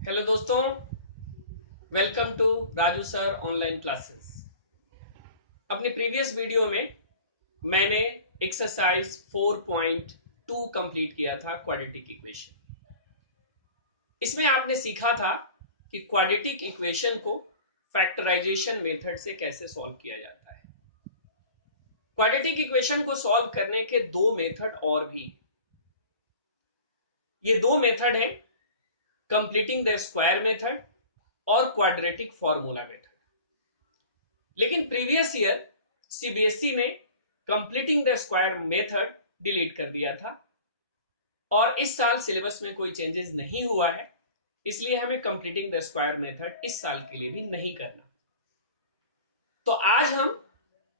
Hello दोस्तों, welcome to Raju sir online classes. अपने previous video में मैंने एक्सरसाइज 4.2 कंप्लीट किया था, क्वाड्रेटिक इक्वेशन। इसमें आपने सीखा था कि क्वाड्रेटिक इक्वेशन को फैक्टराइजेशन मेथड से कैसे सॉल्व किया जाता है। क्वाड्रेटिक इक्वेशन को सॉल्व करने के दो मेथड और भी। ये दो मेथड हैं, कंप्लीटिंग द स्क्वायर मेथड और क्वाड्रेटिक फॉर्मूला मेथड। लेकिन प्रीवियस ईयर सीबीएसई ने completing the square method delete कर दिया था और इस साल सिलेबस में कोई चेंजेस नहीं हुआ है, इसलिए हमें कंप्लीटिंग द स्क्वायर मेथड इस साल के लिए भी नहीं करना। तो आज हम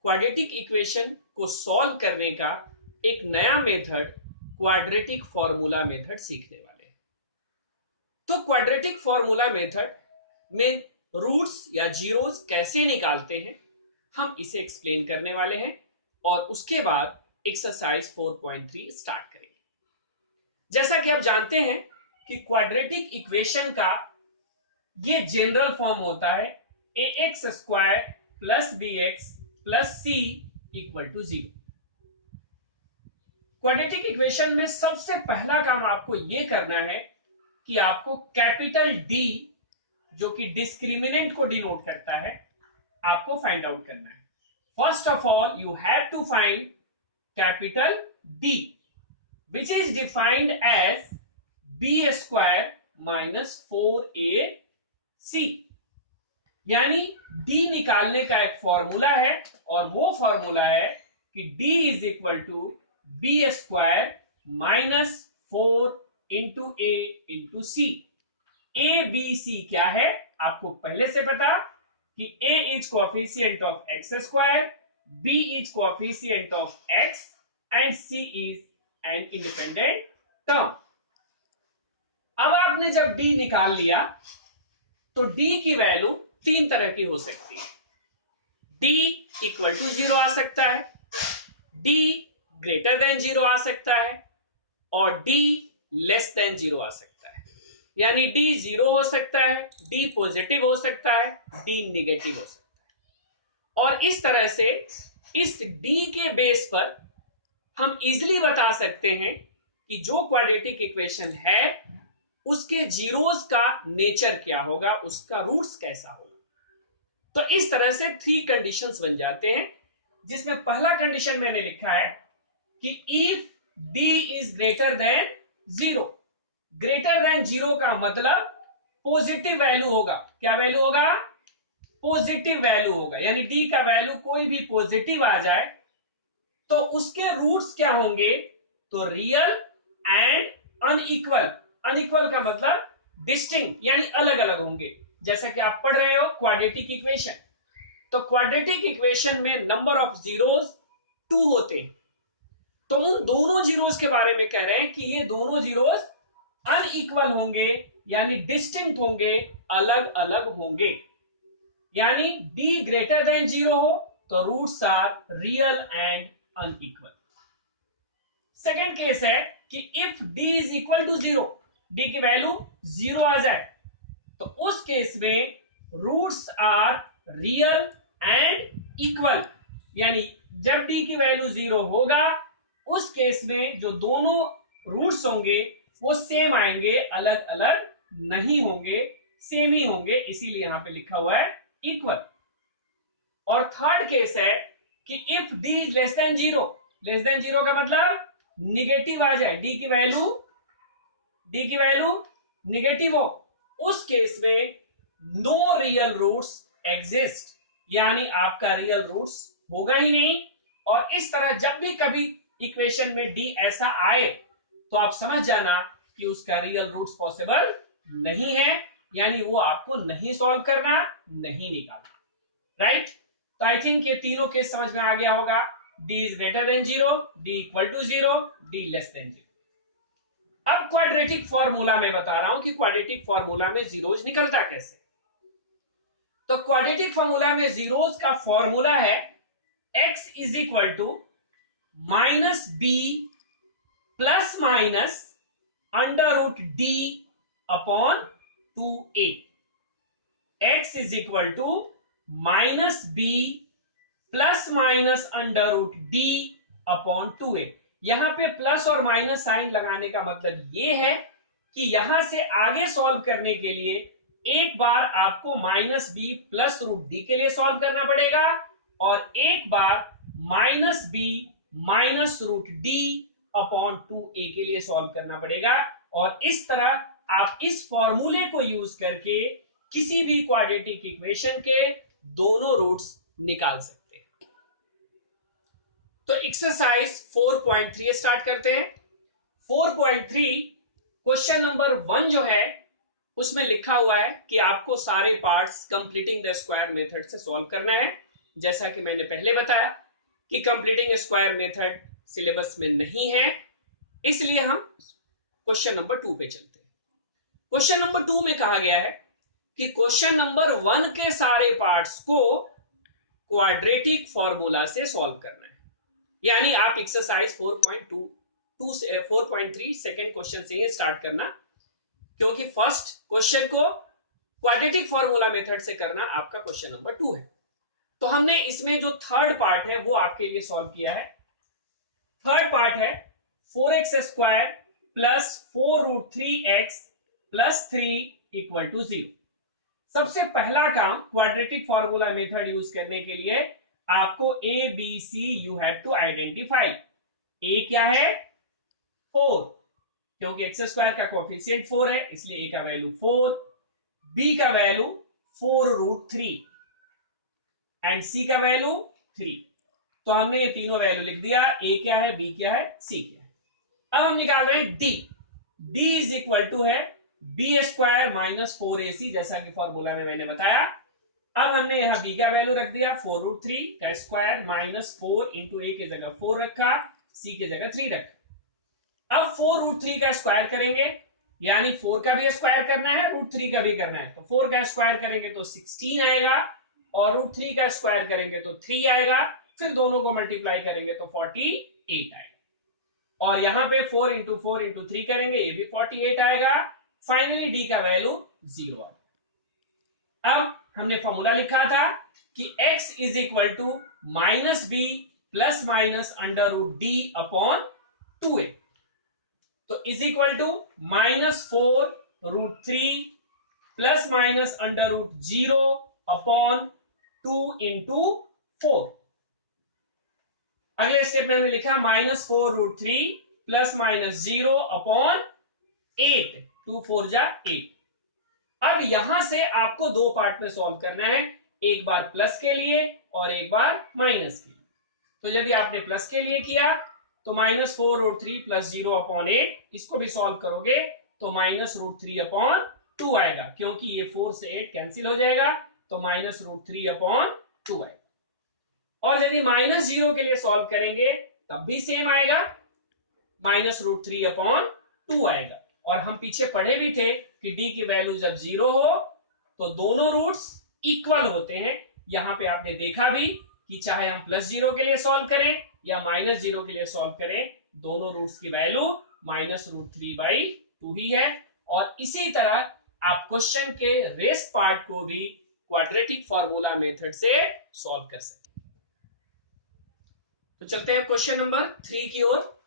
क्वाड्रेटिक इक्वेशन को सॉल्व करने का एक नया मेथड क्वाड्रेटिक फॉर्मूला मेथड सीखने वाले हैं। तो क्वाड्रेटिक फॉर्मूला मेथड में रूट्स या जीरोस कैसे निकालते हैं, हम इसे एक्सप्लेन करने वाले हैं और उसके बाद एक्सरसाइज 4.3 स्टार्ट करेंगे। जैसा कि आप जानते हैं कि क्वाड्रेटिक इक्वेशन का ये जनरल फॉर्म होता है ax square plus bx plus c equal to 0। Quadratic equation में सबसे पहला काम आपको यह करना है कि आपको कैपिटल D, जो कि डिस्क्रिमिनेंट को डिनोट करता है, आपको फाइंड आउट करना है। First of all you have to find capital D, which is defined as b square minus 4ac। यानी D निकालने का एक फॉर्मूला है और वो फॉर्मूला है कि D is equal to B square minus 4 into A into C. A B C क्या है आपको पहले से पता कि a is coefficient of x square, b is coefficient of x and c is an independent term. अब आपने जब d निकाल लिया तो d की वैल्यू तीन तरह की हो सकती है। d इक्वल टू 0 आ सकता है, d ग्रेटर देन 0 आ सकता है और d लेस देन 0 आ सकता है। यानी d 0 हो सकता है, d पॉजिटिव हो सकता है, d निगेटिव हो सकता है। और इस तरह से इस d के बेस पर हम इजिली बता सकते हैं कि जो क्वाड्रेटिक इक्वेशन है उसके जीरोस का नेचर क्या होगा, उसका रूट्स कैसा होगा। तो इस तरह से थ्री कंडीशंस बन जाते हैं, जिसमें पहला कंडीशन मैंने लिखा है कि if d is greater than 0। Greater than 0 का मतलब पॉजिटिव वैल्यू होगा। क्या वैल्यू होगा? पॉजिटिव वैल्यू होगा। यानी d का वैल्यू कोई भी पॉजिटिव आ जाए तो उसके रूट्स क्या होंगे? तो रियल एंड अनइक्वल। अनइक्वल का मतलब डिस्टिंक्ट, यानी अलग अलग होंगे। जैसा कि आप पढ़ रहे हो क्वाड्रेटिक इक्वेशन, तो क्वाड्रेटिक इक्वेशन में नंबर ऑफ जीरोस 2 होते हैं। तो उन दोनों जीरोस के बारे में कह रहे हैं कि ये दोनों जीरोस अनइक्वल होंगे, यानी डिस्टिंक्ट होंगे, अलग अलग होंगे। यानी d ग्रेटर देन 0 हो तो roots are real and unequal. Second case है कि if d is equal to 0, d की वैल्यू 0 आ जाए तो उस केस में roots are real and equal. यानी जब d की वैल्यू 0 होगा उस केस में जो दोनों रूट्स होंगे वो सेम आएंगे, अलग अलग नहीं होंगे, सेम ही होंगे, इसीलिए यहां पे लिखा हुआ है इक्वल। और थर्ड केस है कि if d is less than 0, less than 0 का मतलब निगेटिव आ जाए, d की वैल्यू निगेटिव हो, उस केस में नो रियल रूट्स एग्जिस्ट, यानी आपका रियल रूट्स होगा ही नहीं। और इस तरह जब भी कभी इक्वेशन में d ऐसा आए तो आप समझ जाना कि उसका रियल रूट्स पॉसिबल नहीं है, यानी वो आपको नहीं सॉल्व करना, नहीं निकालना। राइट? तो आई थिंक ये तीनों केस समझ में आ गया होगा। d is greater than 0, d equal to 0, d less than 0। अब क्वाड्रेटिक फॉर्मूला में बता रहा हूं कि क्वाड्रेटिक फॉर्मूला में जीरोज निकलता कैसे। तो क्वाड्रेटिक फॉर्मूला में जीरोज का फॉर्मूला है x is equal to minus B plus minus under root D upon 2a, x is equal to minus B plus minus under root D upon 2a। यहां पे plus और minus sign लगाने का मतलब ये है कि यहां से आगे सॉल्व करने के लिए एक बार आपको minus B plus root d के लिए सॉल्व करना पड़ेगा और एक बार minus b minus root D upon 2a के लिए सॉल्व करना पड़ेगा। और इस तरह आप इस फॉर्मूले को यूज करके किसी भी क्वाड्रेटिक इक्वेशन के दोनों रूट्स निकाल सकते हैं। तो एक्सरसाइज 4.3 स्टार्ट करते हैं। 4.3 क्वेश्चन नंबर 1 जो है उसमें लिखा हुआ है कि आपको सारे parts completing the square method से सॉल्व करना है। जैसा कि मैंने पहले बताया कि कंप्लीटिंग स्क्वायर मेथड सिलेबस में नहीं है, इसलिए हम क्वेश्चन नंबर 2 पे चलते हैं। क्वेश्चन नंबर 2 में कहा गया है कि क्वेश्चन नंबर 1 के सारे पार्ट्स को क्वाड्रेटिक फॉर्मूला से सॉल्व करना है। यानी आप एक्सरसाइज 4.3 सेकेंड क्वेश्चन से ही स्टार्ट करना, क्योंकि फर्स्ट क्वेश्चन को क्वाड्रेटिक फॉर्मूला मेथड से करना आपका क्वेश्चन नंबर 2 है। तो हमने इसमें जो थर्ड पार्ट है वो आपके लिए सॉल्व किया है। थर्ड पार्ट है 4x square plus 4 root 3x plus 3 equal to 0। सबसे पहला काम क्वाड्रेटिक फॉर्मूला मेथड यूज करने के लिए आपको A B C you have to identify. A क्या है? 4, क्योंकि एक्स स्क्वायर का कोएफिशिएंट 4 है इसलिए ए का वैल्यू 4, बी का वैल्यू 4 रूट 3 एंड सी का वैल्यू 3। तो हमने ये तीनों वैल्यू लिख दिया। ए क्या है, बी क्या है, सी क्या है। अब हम निकाल रहे हैं D. D is equal to है बी स्क्वायर माइनस 4ac, जैसा कि फॉर्मूला में मैंने बताया। अब हमने यहां बी का वैल्यू रख दिया 4 रूट 3 का स्क्वायर माइनस 4 इंटू ए की जगह 4 रखा, सी की जगह 3 रखा। अब 4 रूट 3 का स्क्वायर करेंगे, यानी 4 का भी स्क्वायर करना है, रूट 3 का भी करना है। तो 4 का स्क्वायर करेंगे तो 16 आएगा और रूट 3 का स्क्वायर करेंगे तो 3 आएगा, फिर दोनों को मल्टीप्लाई करेंगे तो 48 आएगा। और यहां पे 4 इंटू 4 इंटू 3 करेंगे, ये भी 48 आएगा। फाइनली डी का वैल्यू 0 आ गया। अब हमने फॉर्मूला लिखा था कि x is equal to minus B plus minus under root D upon 2a। तो is equal to minus 4 root 3 plus minus under root 0 upon 2 into 4। अगले स्टेप में हमने लिखा minus 4 root 3 plus minus 0 upon 8, 2 4 जा 8। अब यहां से आपको दो पार्ट में सॉल्व करना है, एक बार प्लस के लिए और एक बार माइनस के लिए। तो यदि आपने प्लस के लिए किया तो माइनस 4 रूट 3 प्लस 0 अपॉन 8, इसको भी सॉल्व करोगे तो माइनस रूट 3 अपॉन 2 आएगा, क्योंकि ये 4 से 8 कैंसिल हो जाएगा, तो माइनस रूट 3 अपॉन 2 आएगा। और यदि माइनस 0 के लिए सॉल्व करेंगे तब भी सेम आएगा, माइनस रूट 3 अपॉन 2 आएगा। और हम पीछे पढ़े भी थे कि डी की वैल्यू जब 0 हो तो दोनों रूट्स इक्वल होते हैं। यहां पे आपने देखा भी कि चाहे हम प्लस 0 के लिए सॉल्व करें या माइनस 0 के लिए सॉल्व करें, दोनों रूट्स की वैल्यू माइनस रूट 3/2 ही है। और इसी तरह आप क्वेश्चन के रेस्ट पार्ट को भी क्वाड्रेटिक फॉर्मूला मेथड से सॉल्व कर सकते हैं। तो चलते हैं क्वेश्चन नंबर 3 की ओर।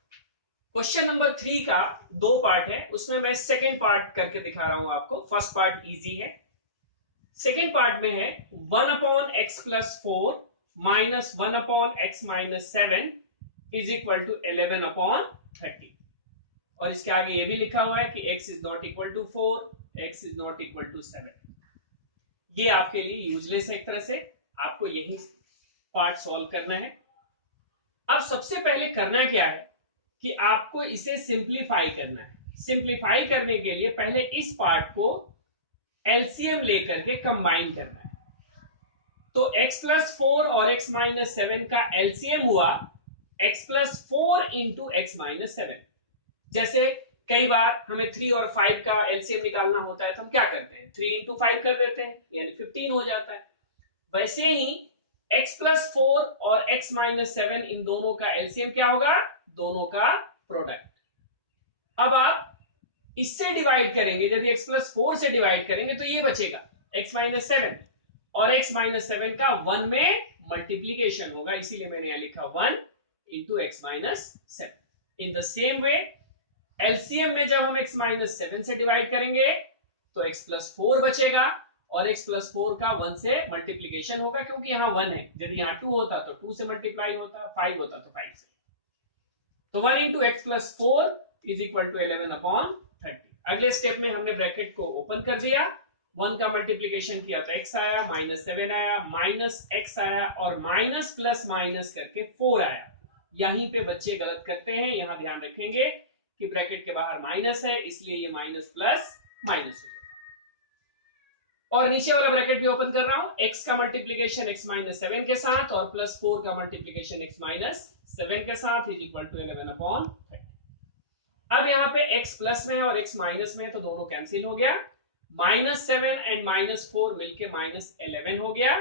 क्वेश्चन नंबर 3 का दो पार्ट है, उसमें मैं सेकेंड पार्ट करके दिखा रहा हूं आपको। फर्स्ट पार्ट इजी है, सेकेंड पार्ट में है 1 upon x plus 4 minus 1 upon x minus 7 is equal to 11 upon 30। और इसके आगे ये भी लिखा हुआ है कि x is not equal to 4, x is not equal to 7। ये आपके लिए यूजलेस है एक तरह से, आपको यही पार्ट सॉल्व करना है। अब सबसे पहले करना क्या है कि आपको इसे सिंप्लीफाई करना है। सिंप्लीफाई करने के लिए पहले इस पार्ट को एलसीएम लेकर के कंबाइन करना है। तो x प्लस 4 और x माइनस 7 का एलसीएम हुआ x plus 4 into x minus 7। जैसे कई बार हमें 3 और 5 का एलसीएम निकालना होता है तो हम क्या करते हैं, 3 इंटू 5 कर देते हैं, यानी 15 हो जाता है। वैसे ही x प्लस 4 और x माइनस 7 इन दोनों का एलसीएम क्या होगा, दोनों का प्रोडक्ट। अब आप इससे डिवाइड करेंगे, यदि x प्लस 4 से डिवाइड करेंगे तो ये बचेगा x माइनस 7, और x माइनस 7 का 1 में मल्टीप्लीकेशन होगा, इसीलिए मैंने यहां लिखा 1 into x minus 7। In the same way LCM में जब हम x माइनस 7 से डिवाइड करेंगे तो x प्लस 4 बचेगा, और x प्लस 4 का 1 से मल्टीप्लीकेशन होगा, क्योंकि यहाँ 1 है, यदि यहाँ 2 होता तो 2 से मल्टीप्लाई होता, 5 होता तो 5 से। तो 1 into x plus 4 is equal to 11 upon 30। अगले स्टेप में हमने ब्रैकेट को ओपन कर दिया, 1 का मल्टीप्लीकेशन किया तो x आया, माइनस 7 आया, माइनस x आया, और माइनस प्लस माइनस करके 4 आया। यहीं पे बच्चे गलत करते हैं, यहां ध्यान रखेंगे कि ब्रैकेट के बाहर माइनस है, इसलिए ये माइनस प्लस माइनस हो गया। और नीचे वाला ब्रैकेट भी ओपन कर रहा हूं, x का मल्टीप्लीकेशन x माइनस 7 के साथ और प्लस 4 का मल्टीप्लीकेशन x माइनस 7 के साथ इज इक्वल टू 11 अपॉन 30। अब यहाँ पे x प्लस में है और x माइनस में है, तो दोनों कैंसिल हो गया, माइनस 7 एंड माइनस 4 मिलके माइनस 11 हो गया,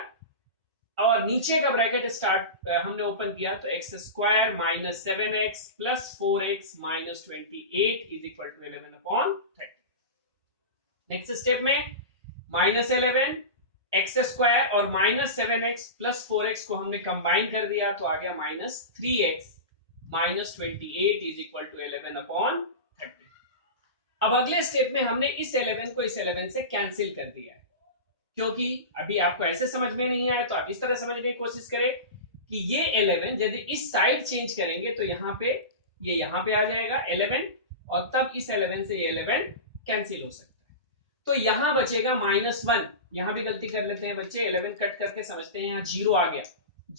और नीचे का ब्रैकेट स्टार्ट हमने ओपन किया तो x square minus 7x plus 4x minus 28 is equal to 11 upon 30। Next step में माइनस 11 एक्स स्क्वायर और माइनस 7x प्लस 4x को हमने कंबाइन कर दिया तो आ गया minus 3x minus 28 is equal to 11 upon 30। अब अगले स्टेप में हमने इस 11 को इस 11 से कैंसिल कर दिया है, क्योंकि अभी आपको ऐसे समझ में नहीं आया तो आप इस तरह समझने की कोशिश करें कि ये 11 यदि इस साइड चेंज करेंगे तो यहाँ पे ये यहाँ पे आ जाएगा 11, और तब इस 11 से ये 11 कैंसिल हो सकता है, तो यहां बचेगा माइनस 1। यहां भी गलती कर लेते हैं बच्चे, 11 कट करके समझते हैं यहाँ 0 आ गया,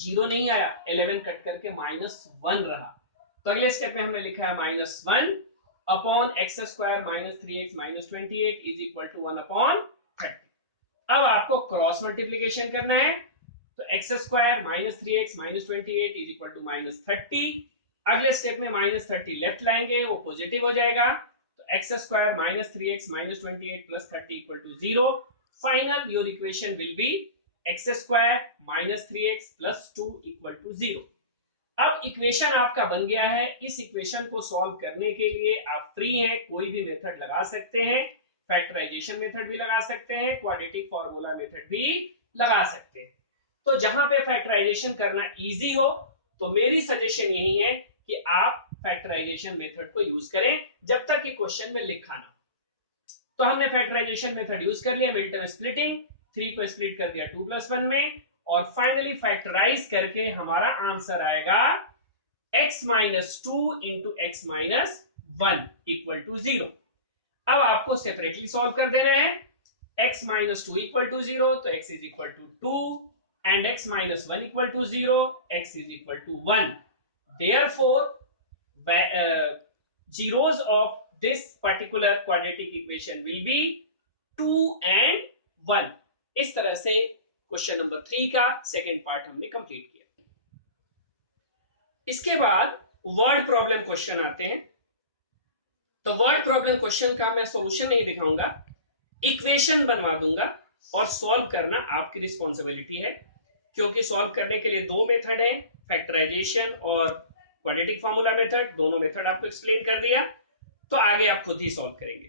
0 नहीं आया, 11 कट करके माइनस 1 रहा, तो अगले स्टेप में हमने लिखा है minus 1 upon x square minus 3x minus 28 is equal to 1 upon 30। अब आपको क्रॉस मल्टीप्लीकेशन करना है, तो x square minus 3x minus 28 is equal to minus 30। अगले स्टेप में माइनस 30 लेफ्ट लाएंगे, वो पॉजिटिव हो जाएगा, तो x square minus 3x minus 28 plus 30 equal to 0। Final your equation will be x square minus 3x plus 2 equal to 0। अब equation आपका बन गया है। इस इक्वेशन को सॉल्व करने के लिए आप फ्री हैं, कोई भी मेथड लगा सकते हैं, फैक्टराइजेशन मेथड भी लगा सकते हैं, क्वाड्रेटिक फार्मूला मेथड भी लगा सकते हैं। तो जहां पे फैक्टराइजेशन करना इजी हो तो मेरी सजेशन यही है कि आप फैक्टराइजेशन मेथड को यूज करें जब तक कि क्वेश्चन में लिखा ना। तो हमने फैक्टराइजेशन मेथड यूज कर लिया, मिल्टन स्प्लिटिंग, 3 को स्प्लिट कर दिया 2 प्लस 1 में, और फाइनली फैक्टराइज करके हमारा आंसर आएगा x minus 2 into x minus 1 equal to 0। अब आपको सेपरेटली सॉल्व कर देना है, x माइनस 2 इक्वल टू 0 तो x is equal to 2 and x minus 1 equal to 0, x is equal to 1। Therefore zeros of this particular quadratic equation will be 2 and 1। इस तरह से question number 3 का second part हमने complete किया। इसके बाद word problem question आते हैं। तो वर्ड प्रॉब्लम क्वेश्चन का मैं सॉल्यूशन नहीं दिखाऊंगा, इक्वेशन बनवा दूंगा, और सॉल्व करना आपकी रिस्पॉन्सिबिलिटी है, क्योंकि सॉल्व करने के लिए 2 मेथड है, फैक्टराइजेशन और क्वाड्रेटिक फार्मूला मेथड। दोनों मेथड आपको एक्सप्लेन कर दिया, तो आगे आप खुद ही सॉल्व करेंगे।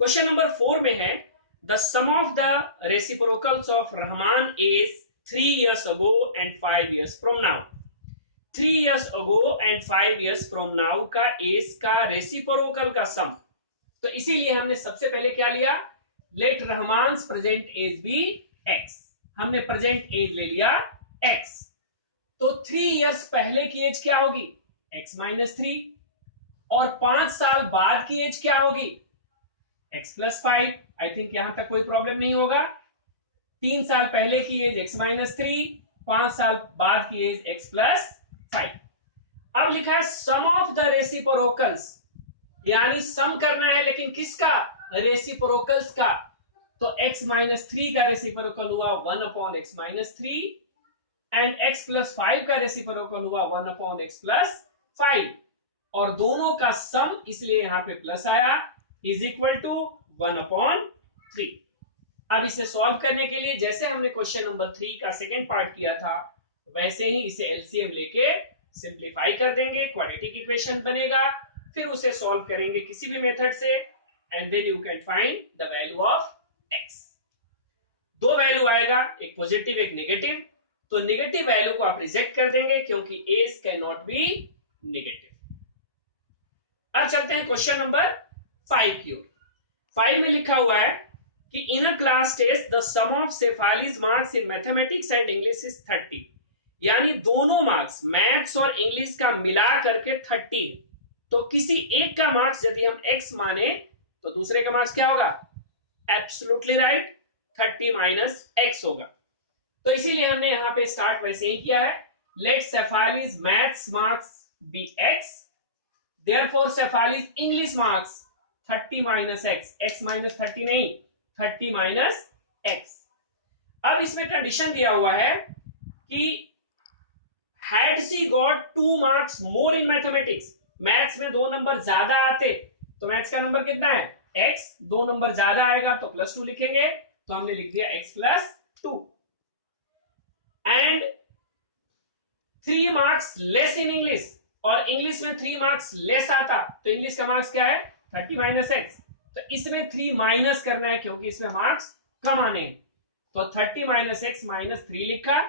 क्वेश्चन नंबर 4 में है, the sum of the reciprocals of Rahman is 3 years ago and 5 years from now। 3 years ago and 5 years from now का एज का रेसिप्रोकल का सम। तो इसीलिए हमने सबसे पहले क्या लिया, let Rahman present age be x। हमने प्रेजेंट एज ले लिया x, तो 3 years पहले की एज क्या होगी, x माइनस 3, और 5 साल बाद की एज क्या होगी, x प्लस 5। आई थिंक यहां तक कोई प्रॉब्लम नहीं होगा। 3 साल पहले की एज x माइनस 3, 5 साल बाद की एज x प्लस 5। अब लिखा है सम ऑफ द रेसिप्रोकल्स, यानी सम करना है, लेकिन किसका, रेसिप्रोकल्स का। तो x माइनस 3 का रेसिप्रोकल हुआ 1 upon x minus 3, and x plus 5 का रेसिप्रोकल हुआ 1 अपॉन एक्स प्लस 5, और दोनों का सम, इसलिए यहां पे प्लस आया, इज इक्वल टू 1 अपॉन 3। अब इसे सॉल्व करने के लिए जैसे हमने क्वेश्चन नंबर 3 का सेकेंड पार्ट किया था, वैसे ही इसे एलसीएम लेके सिंप्लीफाई कर देंगे, क्वाड्रेटिक इक्वेशन बनेगा, फिर उसे सॉल्व करेंगे किसी भी मेथड से, and then you can find the value of x. दो वैल्यू आएगा, एक पॉजिटिव एक नेगेटिव, तो नेगेटिव वैल्यू को आप रिजेक्ट कर देंगे क्योंकि age can not be negative. अब चलते हैं क्वेश्चन नंबर 5 की ओर। 5 में लिखा हुआ है कि in a class test the sum of Shefali's marks in mathematics and English is 30, यानी दोनों मार्क्स मैथ्स और इंग्लिश का मिला करके 30 है। तो किसी एक का मार्क्स यदि हम x माने तो दूसरे का मार्क्स क्या होगा? एब्सोल्युटली राइट, 30 माइनस x होगा। तो इसीलिए हमने यहां पे स्टार्ट वैसे ही किया है, let Shefali's maths marks be x, therefore Shefali's English marks 30 minus x, x minus 30 नहीं, 30 माइनस x। अब इसमें कंडीशन दिया हुआ है कि had she got 2 marks more in mathematics, maths में 2 नंबर ज्यादा आते तो मैथ्स का नंबर कितना है? x, 2 नंबर ज्यादा आएगा तो +2 लिखेंगे, तो हमने लिख दिया x + 2। And 3 marks less in English, और इंग्लिश में 3 मार्क्स लेस आता तो इंग्लिश का मार्क्स क्या है? 30 माइनस x, तो इसमें 3 माइनस करना है क्योंकि इसमें मार्क्स कम आने हैं, तो 30 माइनस x माइनस 3 लिखा।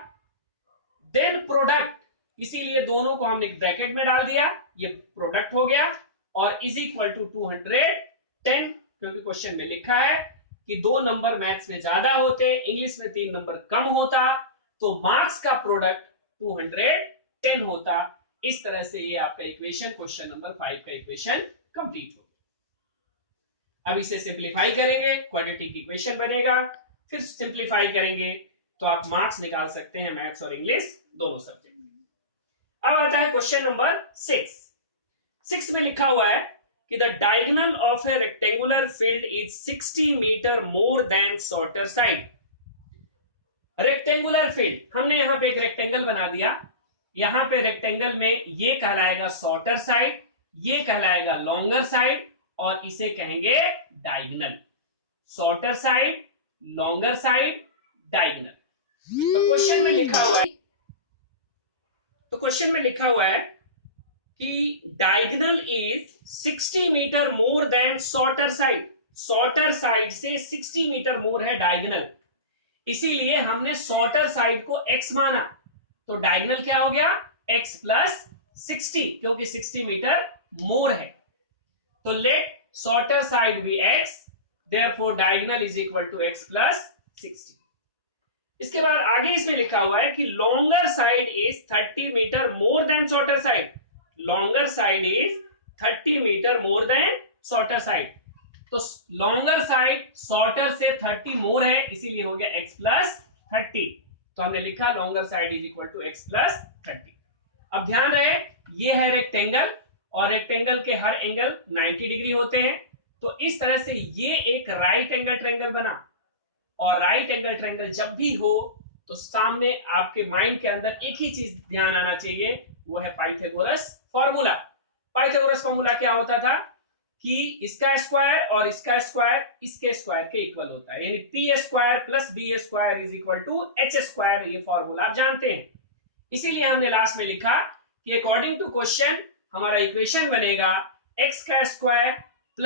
देन प्रोडक्ट, इसीलिए दोनों को हमने ब्रैकेट में डाल दिया, ये प्रोडक्ट हो गया, और इज इक्वल टू 210, क्योंकि क्वेश्चन में लिखा है कि 2 नंबर मैथ्स में ज्यादा होते, इंग्लिश में 3 नंबर कम होता, तो मार्क्स का प्रोडक्ट 210 होता। इस तरह से ये आपका इक्वेशन, क्वेश्चन नंबर 5 का इक्वेशन कंप्लीट हो गया। अब इसे सिंप्लीफाई करेंगे, क्वाड्रेटिक इक्वेशन बनेगा, फिर सिंप्लीफाई करेंगे तो आप मार्क्स निकाल सकते हैं मैथ्स और इंग्लिश दोनों सब्जेक्ट। अब आता है क्वेश्चन नंबर 6। 6 में लिखा हुआ है कि the diagonal of a rectangular field is 60 metre more than shorter side. Rectangular field, हमने यहां पे एक रेक्टेंगल बना दिया, यहां पे रेक्टेंगल में ये कहलाएगा शॉर्टर साइड, ये कहलाएगा लॉन्गर साइड, और इसे कहेंगे diagonal. Shorter side, longer side, diagonal. तो क्वेश्चन में लिखा हुआ है कि diagonal is 60 metre more than shorter side, shorter side से 60 मीटर मोर है डायगोनल, इसीलिए हमने शॉर्टर साइड को x माना, तो डायगोनल क्या हो गया? x + 60, क्योंकि 60 मीटर मोर है, तो let shorter side be x, therefore diagonal is equal to x + 60। इसके बाद आगे इसमें लिखा हुआ है कि longer side is 30 metre more than shorter side, longer side is 30 metre more than shorter side, तो लॉन्गर साइड शॉर्टर से 30 मोर है, इसीलिए हो गया x + 30, तो हमने लिखा longer side is equal to x + 30। अब ध्यान रहे, ये है रेक्टेंगल, और रेक्टेंगल के हर एंगल 90 डिग्री होते हैं, तो इस तरह से ये एक राइट एंगल ट्रायंगल बना, और राइट एंगल ट्रायंगल जब भी हो तो सामने आपके माइंड के अंदर एक ही चीज ध्यान आना चाहिए, वो है पाइथागोरस फॉर्मूला। पाइथागोरस फॉर्मूला क्या होता था कि इसका स्क्वायर और इसका स्क्वायर इसके स्क्वायर के इक्वल होता है, यानी p² + b² is equal to h², ये फॉर्मूला आप जानते हैं। इसीलिए हमने लास्ट में लिखा कि अकॉर्डिंग टू क्वेश्चन हमारा इक्वेशन बनेगा x² +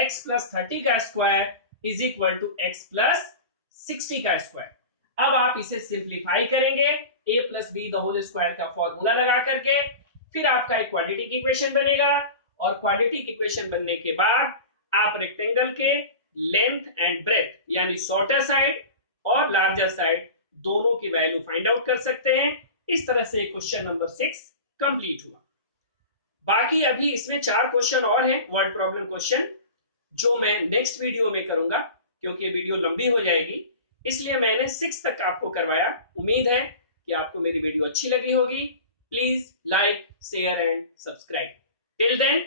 x + 30² is equal to x + 60²। अब आप इसे सिंप्लीफाई करेंगे, a + b² का फॉर्मूला लगा करके, फिर आपका एक क्वाड्रेटिक इक्वेशन बनेगा, और क्वाड्रेटिक इक्वेशन बनने के बाद आप रेक्टेंगल के लेंथ एंड ब्रेथ, यानी शॉर्टर साइड और लार्जर साइड दोनों की वैल्यू फाइंड आउट कर सकते हैं। इस तरह से क्वेश्चन नंबर 6 कंप्लीट हुआ। बाकी अभी इसमें 4 क्वेश्चन और हैं, वर्ड प्रॉब्लम क्वेश्चन, जो मैं नेक्स्ट वीडियो में करूंगा, क्योंकि वीडियो लंबी हो जाएगी, इसलिए मैंने 6 तक आपको करवाया। उम्मीद है कि आपको मेरी वीडियो अच्छी लगी होगी। Please like, share and subscribe. Till then